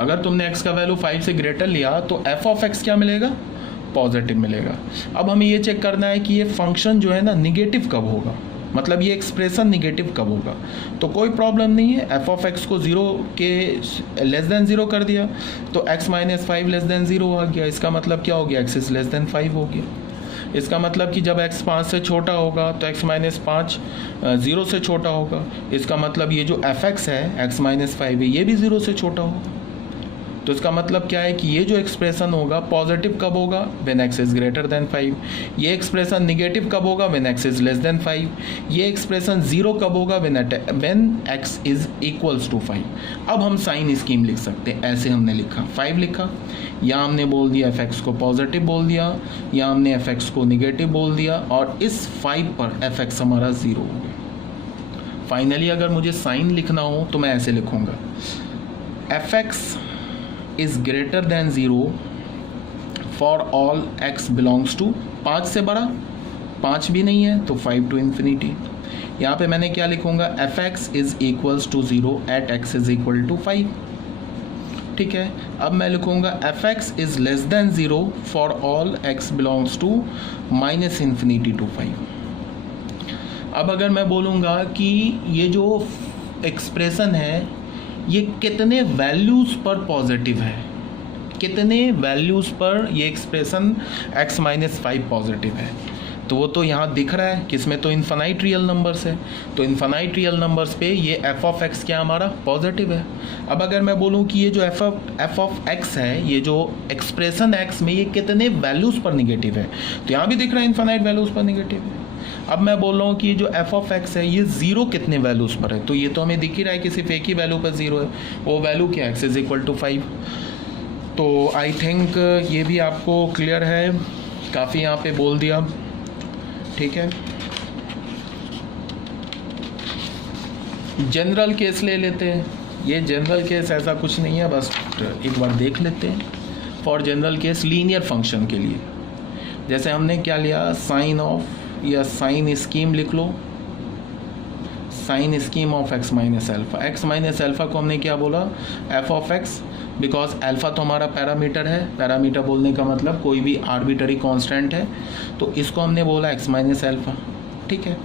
अगर तुमने x का वैल्यू 5 से ग्रेटर लिया तो f ऑफ x क्या मिलेगा, पॉजिटिव मिलेगा। अब हमें ये चेक करना है कि ये फंक्शन जो है ना निगेटिव कब होगा, मतलब ये एक्सप्रेशन निगेटिव कब होगा। तो कोई प्रॉब्लम नहीं है, f ऑफ x को 0 के लेस देन 0 कर दिया तो x माइनस 5 लेस देन 0 आ गया। इसका मतलब क्या हो गया, x इज लेस देन 5 हो गया। इसका मतलब कि जब x 5 से छोटा होगा तो x माइनस 5 0 से छोटा होगा। इसका मतलब ये जो fx है x माइनस 5 है ये भी 0 से छोटा होगा। तो इसका मतलब क्या है कि ये जो एक्सप्रेशन होगा पॉजिटिव कब होगा, when x is greater than 5। ये एक्सप्रेशन निगेटिव कब होगा, when x is less than 5। ये एक्सप्रेशन 0 कब होगा, when x is equals to 5। अब हम साइन स्कीम लिख सकते हैं। ऐसे हमने लिखा 5 लिखा, या हमने बोल दिया fx को पॉजिटिव बोल दिया, या हमने fx को निगेटिव बोल दिया, और इस 5 पर fx हमारा 0 हो गया। फाइनली अगर मुझे साइन लिखना हो तो मैं ऐसे लिखूंगा, fx is greater than 0 for all x belongs to 5 से बड़ा, 5 भी नहीं है तो 5 to infinity। यहाँ पे मैंने क्या लिखूँगा, fx is equals to 0 at x is equal to 5। ठीक है, अब मैं लिखूँगा fx is less than 0 for all x belongs to minus infinity to 5। अब अगर मैं बोलूँगा कि ये जो एक्सप्रेशन है ये कितने वैल्यूज़ पर पॉजिटिव है, कितने वैल्यूज़ पर ये एक्सप्रेशन x माइनस 5 पॉजिटिव है, तो वो तो यहाँ दिख रहा है किसमें, तो इन्फानाइट रियल नंबर्स है। तो इन्फानाइट रियल नंबर्स पे ये f ऑफ x क्या हमारा पॉजिटिव है। अब अगर मैं बोलूँ कि ये जो f ऑफ x है, ये जो एक्सप्रेशन x में ये कितने वैल्यूज़ पर निगेटिव है, तो यहाँ भी दिख रहा है इन्फानाइट वैल्यूज़ पर निगेटिव है। अब मैं बोल रहा हूँ कि जो f ऑफ x है ये 0 कितने वैल्यूज़ पर है, तो ये तो हमें दिख ही रहा है कि सिर्फ एक ही वैल्यू पर 0 है, वो वैल्यू क्या है, x इज इक्वल टू 5। तो आई थिंक ये भी आपको क्लियर है, काफ़ी यहाँ पे बोल दिया। ठीक है, जनरल केस ले लेते हैं। ये जनरल केस ऐसा कुछ नहीं है, बस एक बार देख लेते हैं। For general case linear function के लिए जैसे हमने क्या लिया, साइन ऑफ या साइन स्कीम लिख लो, sign scheme of x minus alpha. x minus alpha को हमने क्या बोला, f of x, because alpha तो हमारा पैरामीटर है। पैरामीटर बोलने का मतलब कोई भी आर्बिटरी कांस्टेंट है, तो इसको हमने बोला x माइनस एल्फा। ठीक है,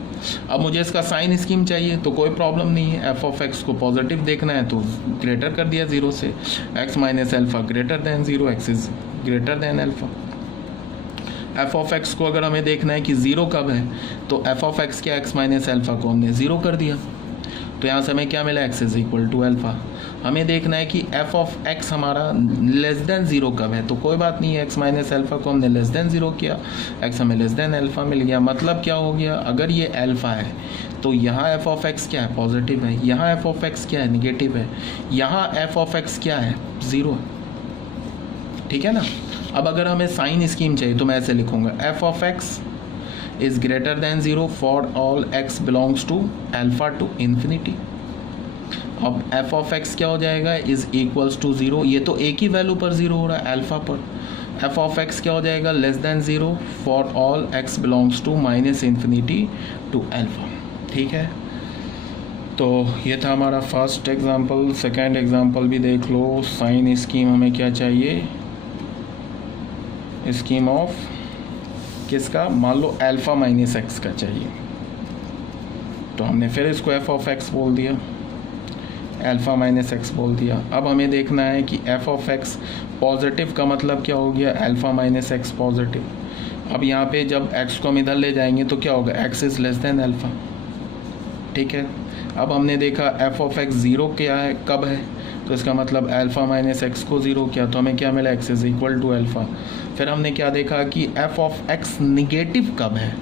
अब मुझे इसका साइन स्कीम चाहिए तो कोई प्रॉब्लम नहीं है, f ऑफ x को पॉजिटिव देखना है तो ग्रेटर कर दिया 0 से, x minus alpha greater than 0, x is greater than alpha. f of x को अगर हमें देखना है कि 0 कब है, तो f ऑफ x क्या, x माइनस एल्फा को हमने 0 कर दिया, तो यहाँ से हमें क्या मिला, x is equal to alpha. हमें देखना है कि f ऑफ x हमारा लेस देन 0 कब है, तो कोई बात नहीं है, x माइनस एल्फा को हमने लेस देन 0 किया, x हमें लेस देन एल्फा मिल गया। मतलब क्या हो गया, अगर ये एल्फा है तो यहाँ f ऑफ x क्या है, पॉजिटिव है, यहाँ f ऑफ x क्या है, निगेटिव है, यहाँ f ऑफ x क्या है, 0। ठीक है ना। अब अगर हमें साइन स्कीम चाहिए तो मैं ऐसे लिखूंगा, f of x is greater than 0 for all x belongs to alpha to infinity. अब f ऑफ x क्या हो जाएगा, इज इक्वल्स टू 0, ये तो एक ही वैल्यू पर 0 हो रहा है अल्फा पर। f ऑफ x क्या हो जाएगा, less than 0 for all x belongs to minus infinity to alpha. ठीक है, तो ये था हमारा फर्स्ट एग्जाम्पल। सेकेंड एग्जाम्पल भी देख लो। साइन स्कीम हमें क्या चाहिए, स्कीम ऑफ किसका, मान लो अल्फ़ा माइनस एक्स का चाहिए, तो हमने फिर इसको f ऑफ x बोल दिया, अल्फ़ा माइनस एक्स बोल दिया। अब हमें देखना है कि f ऑफ x पॉजिटिव का मतलब क्या हो गया, अल्फ़ा माइनस एक्स पॉजिटिव। अब यहाँ पे जब x को हम इधर ले जाएंगे तो क्या होगा, x is less than alpha. ठीक है, अब हमने देखा f ऑफ x 0 क्या है, कब है, तो इसका मतलब अल्फ़ा माइनस एक्स को 0 किया तो हमें क्या मिला, x is equal to alpha. फिर हमने क्या देखा कि f ऑफ x निगेटिव कब है,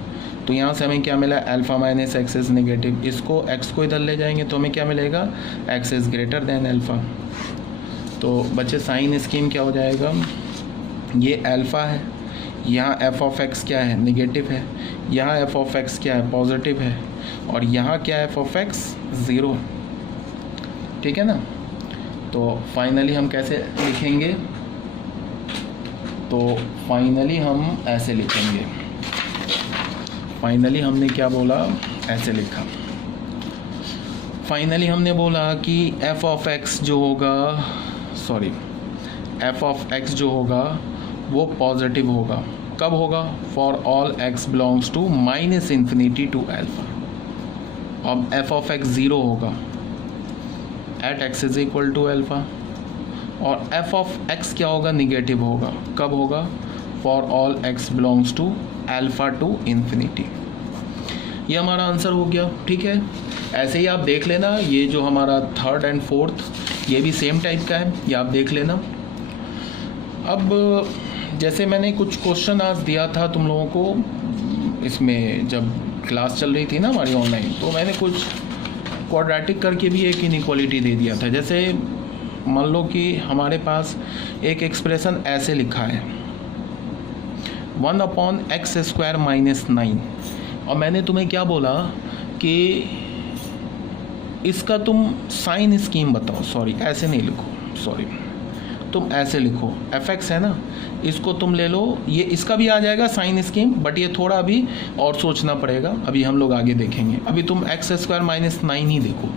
तो यहाँ से हमें क्या मिला, alpha minus x is negative. इसको x को इधर ले जाएंगे तो हमें क्या मिलेगा, x is greater than alpha. तो बच्चे साइन स्कीम क्या हो जाएगा, ये अल्फ़ा है, यहाँ f ऑफ x क्या है, निगेटिव है, यहाँ f ऑफ x क्या है, पॉजिटिव है, और यहाँ क्या है, f ऑफ x 0। ठीक है ना। तो फाइनली हम कैसे लिखेंगे, तो फाइनली हम ऐसे लिखेंगे, फाइनली हमने क्या बोला, ऐसे लिखा। फाइनली हमने बोला कि f ऑफ x जो होगा सॉरी एफ ऑफ एक्स जो होगा वो पॉजिटिव होगा। कब होगा? For all x belongs to minus infinity to alpha. अब एफ ऑफ एक्स ज़ीरो होगा at x is equal to alpha, और एफ ऑफ एक्स क्या होगा? निगेटिव होगा। कब होगा? For all x belongs to alpha to infinity. ये हमारा आंसर हो गया। ठीक है, ऐसे ही आप देख लेना, ये जो हमारा थर्ड एंड फोर्थ ये भी सेम टाइप का है, ये आप देख लेना। अब जैसे मैंने कुछ क्वेश्चन आज दिया था तुम लोगों को, इसमें जब क्लास चल रही थी ना हमारी ऑनलाइन, तो मैंने कुछ क्वाड्रेटिक करके भी एक इनइक्वालिटी दे दिया था। जैसे मान लो कि हमारे पास एक एक्सप्रेशन ऐसे लिखा है 1/x² - 9, और मैंने तुम्हें क्या बोला कि इसका तुम साइन स्कीम बताओ। सॉरी ऐसे नहीं लिखो, सॉरी तुम ऐसे लिखो, fx है ना, इसको तुम ले लो, ये इसका भी आ जाएगा साइन स्कीम, बट ये थोड़ा अभी और सोचना पड़ेगा, अभी हम लोग आगे देखेंगे। अभी तुम x² - 9 ही देखो,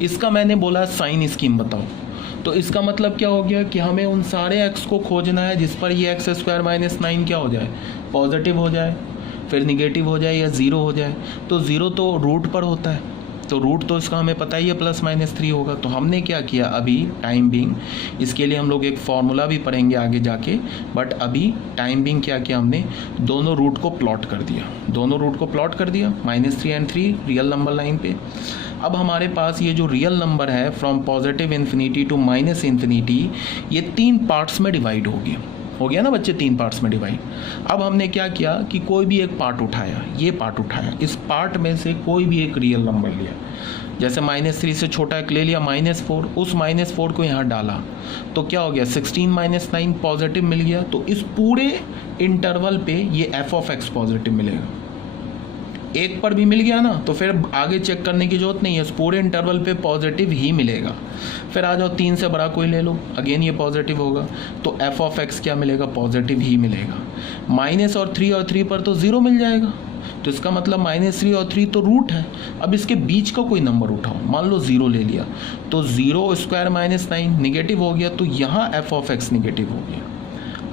इसका मैंने बोला साइन स्कीम बताओ, तो इसका मतलब क्या हो गया कि हमें उन सारे x को खोजना है जिस पर ये x² - 9 क्या हो जाए? पॉजिटिव हो जाए, फिर निगेटिव हो जाए या ज़ीरो हो जाए। तो ज़ीरो तो रूट पर होता है, तो रूट तो इसका हमें पता ही है +-3 होगा। तो हमने क्या किया अभी टाइम बिंग, इसके लिए हम लोग एक फॉर्मूला भी पढ़ेंगे आगे जाके, बट अभी टाइम बिंग क्या किया हमने, दोनों रूट को प्लॉट कर दिया, दोनों रूट को प्लॉट कर दिया, -3 और 3 रियल नंबर लाइन पे। अब हमारे पास ये जो रियल नंबर है from positive infinity to minus infinity, ये 3 पार्ट्स में डिवाइड हो गया ना बच्चे, 3 पार्ट्स में डिवाइड। अब हमने क्या किया कि कोई भी एक पार्ट उठाया, ये पार्ट उठाया, इस पार्ट में से कोई भी एक रियल नंबर लिया, जैसे -3 से छोटा एक ले लिया -4, उस -4 को यहाँ डाला, तो क्या हो गया 16 - 9 पॉजिटिव मिल गया। तो इस पूरे इंटरवल पे ये एफ ऑफ एक्स पॉजिटिव मिलेगा। एक पर भी मिल गया ना, तो फिर आगे चेक करने की जरूरत नहीं है, इस पूरे इंटरवल पे पॉजिटिव ही मिलेगा। फिर आ जाओ 3 से बड़ा कोई ले लो, अगेन ये पॉजिटिव होगा, तो एफ ऑफ एक्स क्या मिलेगा? पॉजिटिव ही मिलेगा। -3 और 3 पर तो 0 मिल जाएगा, तो इसका मतलब -3 और 3 तो रूट है। अब इसके बीच का कोई नंबर उठाओ, मान लो 0 ले लिया, तो 0² - 9 निगेटिव हो गया, तो यहाँ एफ ऑफ एक्स निगेटिव हो गया।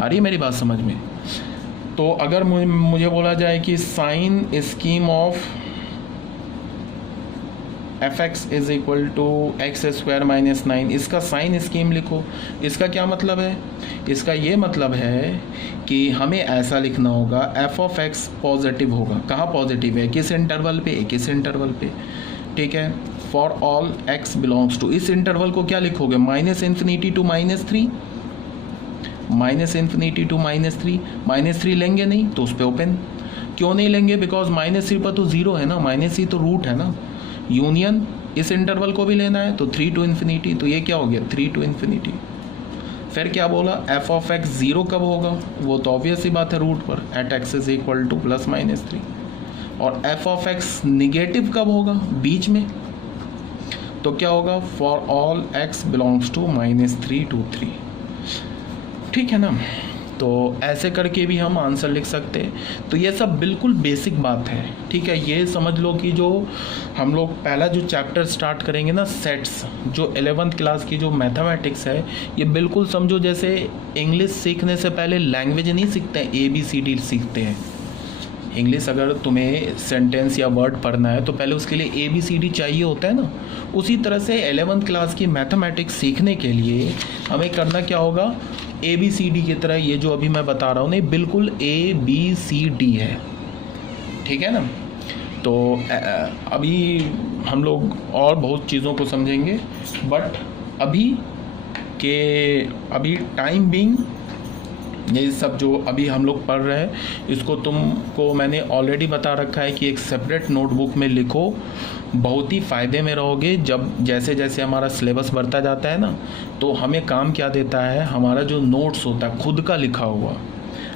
आ रही है मेरी बात समझ में? तो अगर मुझे बोला जाए कि sign scheme of fx is equal to x² - 9, इसका साइन स्कीम लिखो। इसका क्या मतलब है? इसका ये मतलब है कि हमें ऐसा लिखना होगा f ऑफ x पॉजिटिव होगा। कहाँ पॉजिटिव है? किस इंटरवल पे? किस इंटरवल पे? ठीक है, for all x belongs to, इस इंटरवल को क्या लिखोगे? -∞ टू -3, -∞ टू -3, -3 लेंगे नहीं तो उस पर ओपन। क्यों नहीं लेंगे? बिकॉज -3 पर तो 0 है ना, -3 तो रूट है ना। यूनियन इस इंटरवल को भी लेना है, तो 3 to ∞, तो ये क्या हो गया 3 to ∞। फिर क्या बोला? एफ ऑफ एक्स 0 कब होगा? वो तो ऑब्वियस ही बात है रूट पर, at x is equal to +-3। और एफ ऑफ एक्स निगेटिव कब होगा? बीच में, तो क्या होगा? For all x belongs to -3 to 3। ठीक है ना? तो ऐसे करके भी हम आंसर लिख सकते हैं। तो ये सब बिल्कुल बेसिक बात है। ठीक है, ये समझ लो कि जो हम लोग पहला जो चैप्टर स्टार्ट करेंगे ना, सेट्स, जो 11th क्लास की जो मैथमेटिक्स है, ये बिल्कुल समझो जैसे इंग्लिश सीखने से पहले लैंग्वेज नहीं सीखते हैं, ABCD सीखते हैं। इंग्लिश अगर तुम्हें सेंटेंस या वर्ड पढ़ना है तो पहले उसके लिए ABCD चाहिए होता है ना, उसी तरह से 11th क्लास की मैथमेटिक्स सीखने के लिए हमें करना क्या होगा? ABCD की तरह ये जो अभी मैं बता रहा हूँ नहीं, बिल्कुल ABCD है। ठीक है ना? तो अभी हम लोग और बहुत चीज़ों को समझेंगे, बट अभी टाइम बिंग ये सब जो अभी हम लोग पढ़ रहे हैं, इसको तुमको मैंने ऑलरेडी बता रखा है कि एक सेपरेट नोटबुक में लिखो, बहुत ही फ़ायदे में रहोगे। जब जैसे जैसे हमारा सिलेबस बढ़ता जाता है ना, तो हमें काम क्या देता है, हमारा जो नोट्स होता है खुद का लिखा हुआ।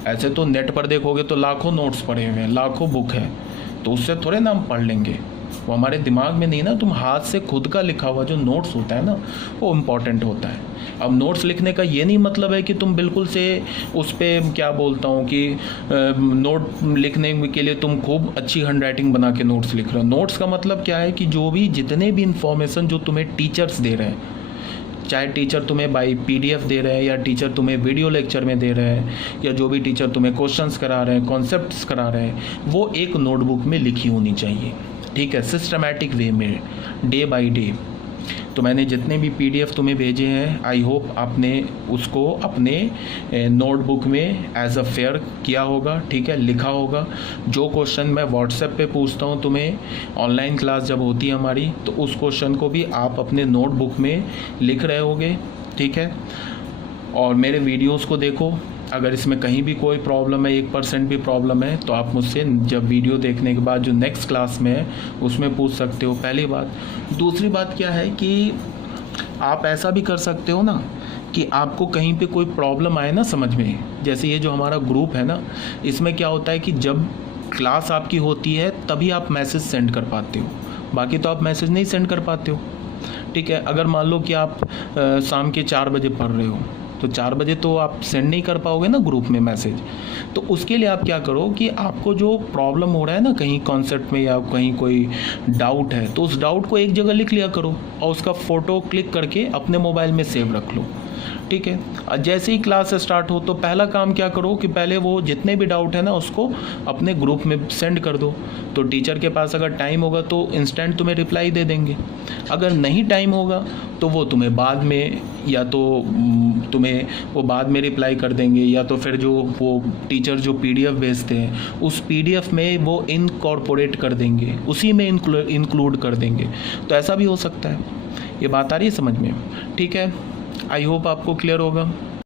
ऐसे तो नेट पर देखोगे तो लाखों नोट्स पढ़े हुए हैं, लाखों बुक है, तो उससे थोड़े ना हम पढ़ लेंगे, वो हमारे दिमाग में नहीं ना। तुम हाथ से खुद का लिखा हुआ जो नोट्स होता है ना, वो इम्पॉर्टेंट होता है। अब नोट्स लिखने का ये नहीं मतलब है कि तुम बिल्कुल से उस पर क्या बोलता हूँ कि नोट लिखने के लिए तुम खूब अच्छी हैंडराइटिंग बना के नोट्स लिख रहे हो। नोट्स का मतलब क्या है कि जो भी जितने भी इंफॉर्मेशन जो तुम्हें टीचर्स दे रहे हैं, चाहे टीचर तुम्हें बाई PDF दे रहे हैं या टीचर तुम्हें वीडियो लेक्चर में दे रहे हैं या जो भी टीचर तुम्हें क्वेश्चंस करा रहे हैं, कॉन्सेप्ट्स करा रहे हैं, वो एक नोटबुक में लिखी होनी चाहिए, ठीक है, सिस्टमैटिक वे में, डे बाय डे। तो मैंने जितने भी PDF तुम्हें भेजे हैं, आई होप आपने उसको अपने नोटबुक में एज अ फेयर किया होगा, ठीक है, लिखा होगा। जो क्वेश्चन मैं व्हाट्सएप पे पूछता हूँ तुम्हें, ऑनलाइन क्लास जब होती है हमारी, तो उस क्वेश्चन को भी आप अपने नोटबुक में लिख रहे होगे, ठीक है। और मेरे वीडियोस को देखो, अगर इसमें कहीं भी कोई प्रॉब्लम है, 1% भी प्रॉब्लम है, तो आप मुझसे जब वीडियो देखने के बाद जो नेक्स्ट क्लास में है उसमें पूछ सकते हो, पहली बात। दूसरी बात क्या है कि आप ऐसा भी कर सकते हो ना कि आपको कहीं पे कोई प्रॉब्लम आए ना समझ में, जैसे ये जो हमारा ग्रुप है ना, इसमें क्या होता है कि जब क्लास आपकी होती है तभी आप मैसेज सेंड कर पाते हो, बाकी तो आप मैसेज नहीं सेंड कर पाते हो, ठीक है। अगर मान लो कि आप शाम के 4 बजे पढ़ रहे हो, तो 4 बजे तो आप सेंड नहीं कर पाओगे ना ग्रुप में मैसेज। तो उसके लिए आप क्या करो कि आपको जो प्रॉब्लम हो रहा है ना कहीं कॉन्सेप्ट में या कहीं कोई डाउट है, तो उस डाउट को एक जगह लिख लिया करो और उसका फ़ोटो क्लिक करके अपने मोबाइल में सेव रख लो, ठीक है। और जैसे ही क्लास स्टार्ट हो तो पहला काम क्या करो कि पहले वो जितने भी डाउट है ना उसको अपने ग्रुप में सेंड कर दो। तो टीचर के पास अगर टाइम होगा तो इंस्टेंट तुम्हें रिप्लाई दे देंगे, अगर नहीं टाइम होगा तो वो तुम्हें बाद में, या तो तुम्हें वो बाद में रिप्लाई कर देंगे, या तो फिर जो वो टीचर जो PDF भेजते हैं उस PDF में वो इनकॉर्पोरेट कर देंगे, उसी में इंक्लूड कर देंगे। तो ऐसा भी हो सकता है। ये बात आ रही है समझ में, ठीक है। आई होप आपको क्लियर होगा।